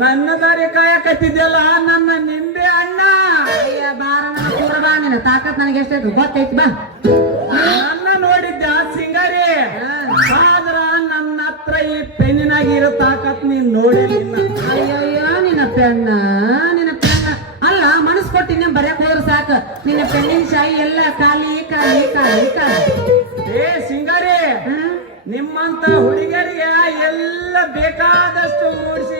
ನನ್ನ ದಾರಿ ಕಾಯಕತ್ತಿದ್ಯಲ್ಲ ನನ್ನ ನಿಂಬೆ ಅಣ್ಣ. ಅಯ್ಯ ಬಾರ ನನ್ನ ಬಾ, ನಿನ್ನ ತಾಕತ್ ನನಗೆ ಎಷ್ಟೈತು ಗೊತ್ತೈತಿ ಬಾ. ನನ್ನ ನೋಡಿದ್ದ ಸಿಂಗಾರಿ, ಆದ್ರ ನನ್ನ ಹತ್ರ ಈ ಪೆನ್ನಿನಾಗಿರೋ ತಾಕತ್ ನೀನ್ ನೋಡಿಲ್ಲ. ಅಯ್ಯಯ್ಯೋ ನಿನ್ನ ಪೆಣ್ಣ, ನಿನ್ನ ಪೆಣ್ಣ ಅಲ್ಲ ಮನಸ್ ಕೊಟ್ಟಿನ ಬರ್ಯಾಕ ಹೋದ್ರ ಸಾಕ. ನಿನ್ನ ಪೆಣ್ಣಿನ ಶಾಯಿ ಎಲ್ಲ ಖಾಲಿ ಖಾಲಿ ಖಾಲಿ ಖಾಲಿ. ಏ ಸಿಂಗಾರಿ, ನಿಮ್ಮಂತ ಹುಡುಗರಿಗೆ ಎಲ್ಲ ಬೇಕಾದಷ್ಟು ಮೂಡಿಸಿ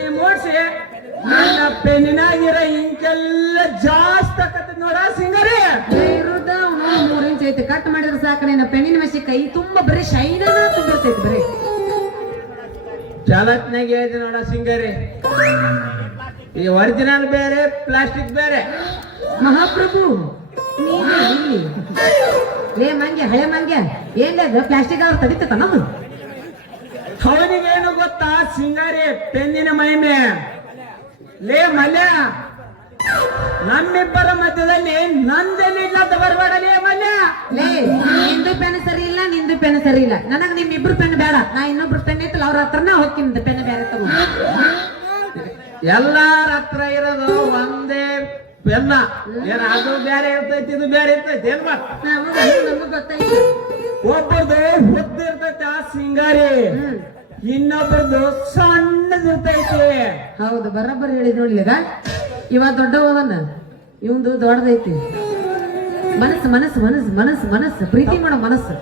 ನನ್ನ ಪೆನ್ನಿನಾಗಿರೋ ಇಂಕೆಲ್ಲ ಜಾಸ್ತಿ ಆಕತ್ತ ನೋಡ ಸಿಂಗಾರಿ. ಇರುದ 3 ಇಂಚ್ ಐತಿ, ಕಟ್ ಮಾಡಿದ್ರೆ ಸಾಕ. ನಿನ್ನ ಪೆಣ್ಣಿನ ಮಸಿ ಕೈ ತುಂಬಾ ಬರೀ ಶೈನ ತುಂಬಿರ್ತೈತಿ ಬರೀ. ಚಲತ್ನಾಗ ಹೇಳಿದೆ ನೋಡ ಸಿಂಗಾರಿ, ಈ ಒರಿಜಿನಲ್ ಬೇರೆ ಪ್ಲಾಸ್ಟಿಕ್ ಬೇರೆ. ಮಹಾಪ್ರಭು ನೀವೇ ಇಲ್ಲಿ ಲೇ ಮಂಗೆ, ಹಳೆ ಮಂಗೆ ಏನ್ ಪ್ಲಾಸ್ಟಿಕ್ ಅವ್ರು ತಡಿತ ನಮ್ಮ. ಅವನಿಗೇನು ಗೊತ್ತಾ ಸಿಂಗಾರಿ ಪೆನ್ನಿನ ಮಹಿಮೆ. ಲೇ ಮಲ್ಯ, ನಮ್ಮಿಬ್ಬರ ಮಧ್ಯದಲ್ಲಿ ನಂದೇನಿಲ್ಲದ ಬರಬೇಡಲೇ ಮಲ್ಯ. ಲೇ ನಿಂದು ಪೆನ್ ಸರಿ ಇಲ್ಲ, ನಿಂದು ಪೆನ್ ಸರಿ ಇಲ್ಲ. ನನಗ್ ನಿಮ್ಮಿಬ್ರು ಪೆನ್ ಬೇಡ. ನಾ ಇನ್ನೊಬ್ರು ಪೆನ್ ಐತಲ್ಲ ಅವ್ರ ಹತ್ರನ ಹೋಗ್ತೀನಿ ಪೆನ್ ಬೇರೆ ತಗೊಂಡು. ಎಲ್ಲಾರ ಹತ್ರ ಇರೋದು ಒಂದೇ ಪೆನ್ನ. ಏನ ಅದು ಬೇರೆ ಇರ್ತೈತಿ, ಇದು ಬೇರೆ ಇರ್ತೈತಿ. ಏನ್ ನಮಗ್ ಗೊತ್ತಾಯ್ತು. ಒಬ್ಬರದು ಹೊದ್ದಿರ್ತೈತಿ ಆ ಸಿಂಗಾರಿ, ಇನ್ನೊಬ್ಬರದು ಸಣ್ಣದಿರ್ತೈತಿ. ಹೌದು ಬರೋಬ್ಬರಿ ಹೇಳಿದ್ ನೋಡ್ಲಿಗ. ಇವ ದೊಡ್ಡ ಹೋದನ್ನ, ಇವಂದು ದೊಡ್ಡದೈತಿ. ಮನಸ್ಸು ಮನಸ್ಸು ಮನಸ್ಸು ಮನಸ್ಸು ಮನಸ್ಸು ಪ್ರೀತಿ ಮಾಡೋ ಮನಸ್ಸು.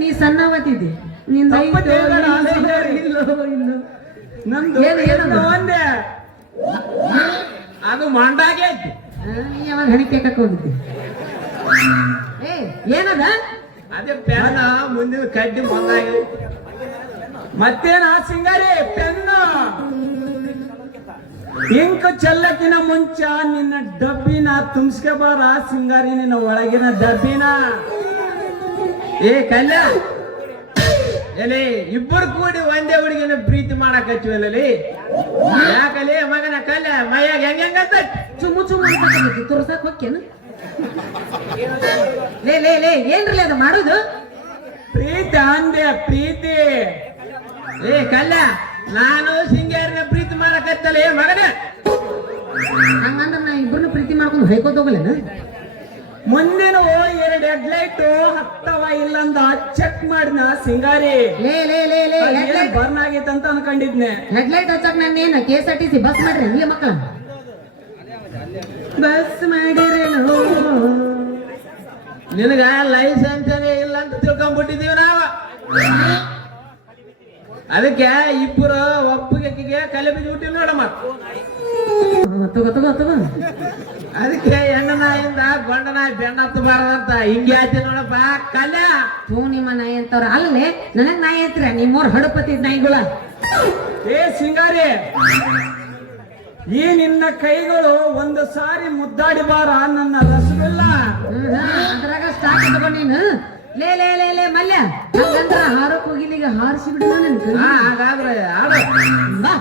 ನೀ ಸಣ್ಣವತ್ತಿದ್ದಿ, ನಿಂದ ನಮ್ದು ಒಂದೇ, ಅದು ಮಂಡಾಗೆ ಐತಿ. ನೀ ಯಾವಾಗ ಹಣಿಕೆ ಹೋಗಿದ್ದಿ? ಏ ಏನದ? ಅದೇ ಪೆನ್ನ ಮುಂದಿನ ಕಡ್ಡಿ ಮಂದಾಗಿ. ಮತ್ತೇನ ಸಿಂಗಾರಿ ಪೆನ್ನು ಇಂಕ್ ಚೆಲ್ಲಕ್ಕಿನ ಮುಂಚ ನಿನ್ನ ಡಬ್ಬಿನ ತುಂಬಿಸ್ಕೆ ಬಾರ ಸಿಂಗಾರಿ, ನಿನ್ನ ಒಳಗಿನ ಡಬ್ಬಿನ. ಏ ಕಲ್ಯ, ಎಲ್ಲಿ ಇಬ್ಬರು ಕೂಡಿ ಒಂದೇ ಹುಡುಗಿನ ಪ್ರೀತಿ ಮಾಡಕ್ ಹಚ್ಚಿವಲ್ಲಿ ಯಾಕಲ್ಲಿ ಮಗನ ಕಲ್ಯ ಮೈಯಾಗ ಹೆಂಗಂತ ಚುಮ್ಮು ಚುಮ್ಮು ತೋರ್ಸಕ್ ಹೋಗ್ಯನು? ಲೇ ಲೇ ಲೇ ಏನ್ರಲ್ಲ ಅದು ಮಾಡೋದು? ಪ್ರೀತಿ ಅಂದೆ ಪ್ರೀತಿ. ಏ ಕಲ್ಯ, ನಾನು ಸಿಂಗಾರಿನ ಪ್ರೀತಿ ಮಾಡಕತ್ತಲ್ಲ ಏ ಮಗನ. ಹಂಗಂದ್ರ ನಾ ಇಬ್ಬರನ್ನು ಪ್ರೀತಿ ಮಾಡ್ಕೊಂಡು ಹೊಯ್ಕೋತ ಹೋಗಲೇನ? ಮುಂದಿನ 2 ಹೆಡ್ಲೈಟ್ ಹತ್ತವ ಇಲ್ಲಂದ ಚೆಕ್ ಮಾಡಿನ ಸಿಂಗಾರಿ. ಲೇ ಲೇ ಲೇ ಲೇ ಬರ್ನ್ ಆಗೈತೆ ಅಂತ ಅನ್ಕೊಂಡಿದ್ನೆ. ಹೆಡ್ಲೈಟ್ ಹಚ್ಚಕ್ ನಾನು ಏನ KSRTC ಬಸ್ ಮಾಡ್ರಿ ನೀ ಮಕ್ಕಳ ಬಸ್ ಮಾಡಿರೇನು? ನಿನಗ ಲೈಸೆನ್ಸ್ ಇಲ್ಲ ಅಂತ ತಿಳ್ಕೊಂಡ್ಬಿಟ್ಟಿದೀವಿ ನಾವು. ಅದಕ್ಕೆ ಇಬ್ಬರು ಒಪ್ಪಿಗೆ ಕಲೆ ಬಿದ್ದುಬಿಟ್ಟಿವಿ ನೋಡಮ್ಮ. ತಗೋ ತಗೋ ತಗೋ. ಅದಕ್ಕೆ ಹೆಣ್ಣ ನಾಯಿಂದ ಗಂಡ ನಾಯಿ ಬೆಣ್ಣತ್ತಬಾರ್ದಂತ ಹಿಂಗೆ ಆಯ್ತು ನೋಡಪ್ಪ ಕಲ್ಯ. ನಿಮ್ಮ ನಾಯಿ ಅಂತವ್ರ ಅಲ್ಲೇ ನನಗ್ ನಾಯಿ ಐತ್ರ, ನಿಮ್ಮವ್ರ ಹಡಪತಿ ನಾಯಿಗಳ. ಏ ಸಿಂಗಾರಿ, ಈ ನಿನ್ನ ಕೈಗಳು ಒಂದು ಸಾರಿ ಮುದ್ದಾಡಿ ಬಾರ ನನ್ನ ರಸಗುಲ್ಲ. ಅದ್ರಾಗ ಸ್ಟಾಕ್ ತಗೊಂಡ್ ನೀನು. ಲೇ ಲೇ ಲೇ ಲೇ ಮಲ್ಯ, ಹಂಗಂದ್ರ ಹಾರಕ್ ಹೋಗಿಲಿಗ ಹಾರಿಸಿ ಬಿಡ ನನ್ ಕೈ. ಹಾಗಾದ್ರೆ ಆಡು ಬಾ.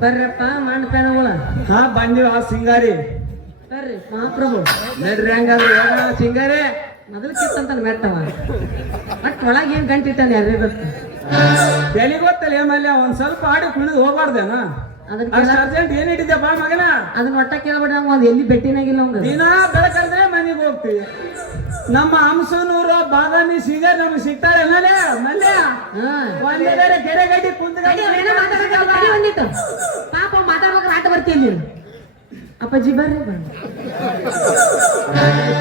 ಬರ್ರಪ್ಪ ಮಾಡ್ತಾನವಳ. ಬಂದಿವ ಸಿಂಗಾರಿ. ಬರ್ರಿ ಮಹಾಪ್ರಭು. ನಡ್ರಿ ಹಂಗಾದ್ರೆ ಸಿಂಗಾರಿ. ಮೊದಲು ಕಿತ್ತಂತ ಮೆಟ್ಟವ ಬಟ್ ಒಳಗೆ ಏನ್ ಗಂಟು ಇಟ್ಟಾನ ಯಾರೇ ಗೊತ್ತು ಬೆಳಿ ಗೊತ್ತಲ್ಲ ಏಮಲ್ಯ ಒಂದ್ ಸ್ವಲ್ಪ ಆಡಿ ಕುಣಿದು ಹೋಗ್ಬಾರ್ದೇನ ಅದನ್ನ ಅಷ್ಟು ಅರ್ಜೆಂಟ್ ಏನ್ ಹಿಡಿದ್ಯಾ ಬಾ ಮಗನ ಅದನ್ನ ಒಟ್ಟ ಕೇಳ್ಬೇಡ ಒಂದ್ ಎಲ್ಲಿ ಭೇಟಿನಾಗಿಲ್ಲ ಅವಂಗ ದಿನ ಬೆಳಕಂದ್ರೆ ಮನೆಗೆ ಹೋಗ್ತೀವಿ ನಮ್ಮ ಹಂಸನೂರು ಬಾದಾಮಿ ಸೀಗರ್ ನಮ್ಗೆ ಸಿಗ್ತಾಳೆ ಮಲ್ಯ ಒಂದೇ ಕೆರೆ ಗಡ್ಡಿ ಕುಂತ ಬಂದಿತ್ತು ಪಾಪ ಮಾತಾಡ್ಬೇಕು ಆಟ ಬರ್ತೀನಿ ಅಪ್ಪಾಜಿ ಬರ್ರಿ ಬನ್ನಿ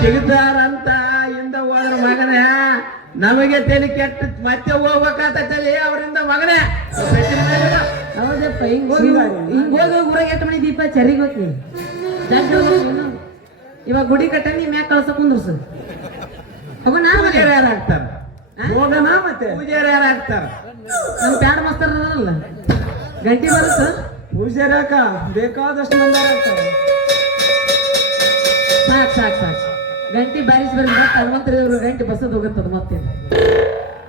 ಸಿಗ್ತಾರಂತ ಇಂದ ಹೋದ್ರ ಮಗನೇ ನಮಗೆ ತಲೆ ಕೆಟ್ಟ ಮತ್ತೆ ಹೋಗ್ಬೇಕಾಗ್ತದೆ ಅವರಿಂದ ಮಗನೇ ಹೌದಪ್ಪ ಹಿಂಗ್ ಹೋಗಿ ಊರಾಗ ಎಷ್ಟು ಮಣಿ ದೀಪ ಚರಿಗೆ ಹೋಗ್ತಿ ಇವಾಗ ಗುಡಿ ಕಟ್ಟ ನೀ ಮ್ಯಾಕ್ ಕಳ್ಸ ಕುಂದ್ರಸು ಹೋಗ ನಾ ಪೂಜಾರಿ ಯಾರು ಆಗ್ತಾರ ಹೋಗಣ ಮತ್ತೆ ಪೂಜಾರಿ ಯಾರು ಆಗ್ತಾರ ನಮ್ ಪ್ಯಾಡ್ ಮಾಸ್ತರ್ ಅಲ್ಲ ಗಂಟಿ ಬರುತ್ತ ಪೂಜಾರಿ ಯಾಕ ಬೇಕಾದಷ್ಟು ಮಂದಿ ಆಗ್ತಾರ ಸಾಕ್ ಸಾಕ್ ಸಾಕ್ ಗಂಟಿ ಬಾರಿಸಿ ಬರೀ ಮತ್ತೆ ಹನುಮಂತರಿ ಇವ್ರು ಗಂಟಿ ಬಸ್ಸದ್ ಹೋಗತ್ತದ ಮತ್ತೆ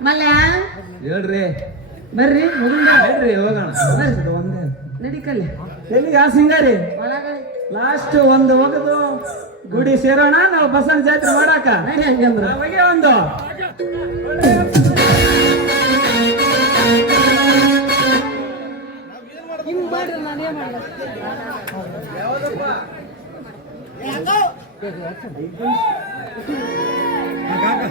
ಮಲ್ಯ ಹೇಳ್ರಿ ಬರ್ರಿ ಮುಗುಂದ ಹೇಳ್ರಿ ಹೋಗೋಣ ಬರ್ರಿ ಒಂದೇ ನಡಿಕಲ್ಲ ಎಲ್ಲಿಗೆ ಆ ಸಿಂಗಾರಿ ಒಳಗಡೆ ಲಾಸ್ಟ್ ಒಂದು ಹೋಗದು ಗುಡಿ ಸೇರೋಣ ನಾವು ಬಸವನ ಜಾತ್ರೆ ಮಾಡಾಕ ನಡಿ ಹಂಗಂದ್ರ ಅವಾಗೆ ಒಂದು ಕಾಕ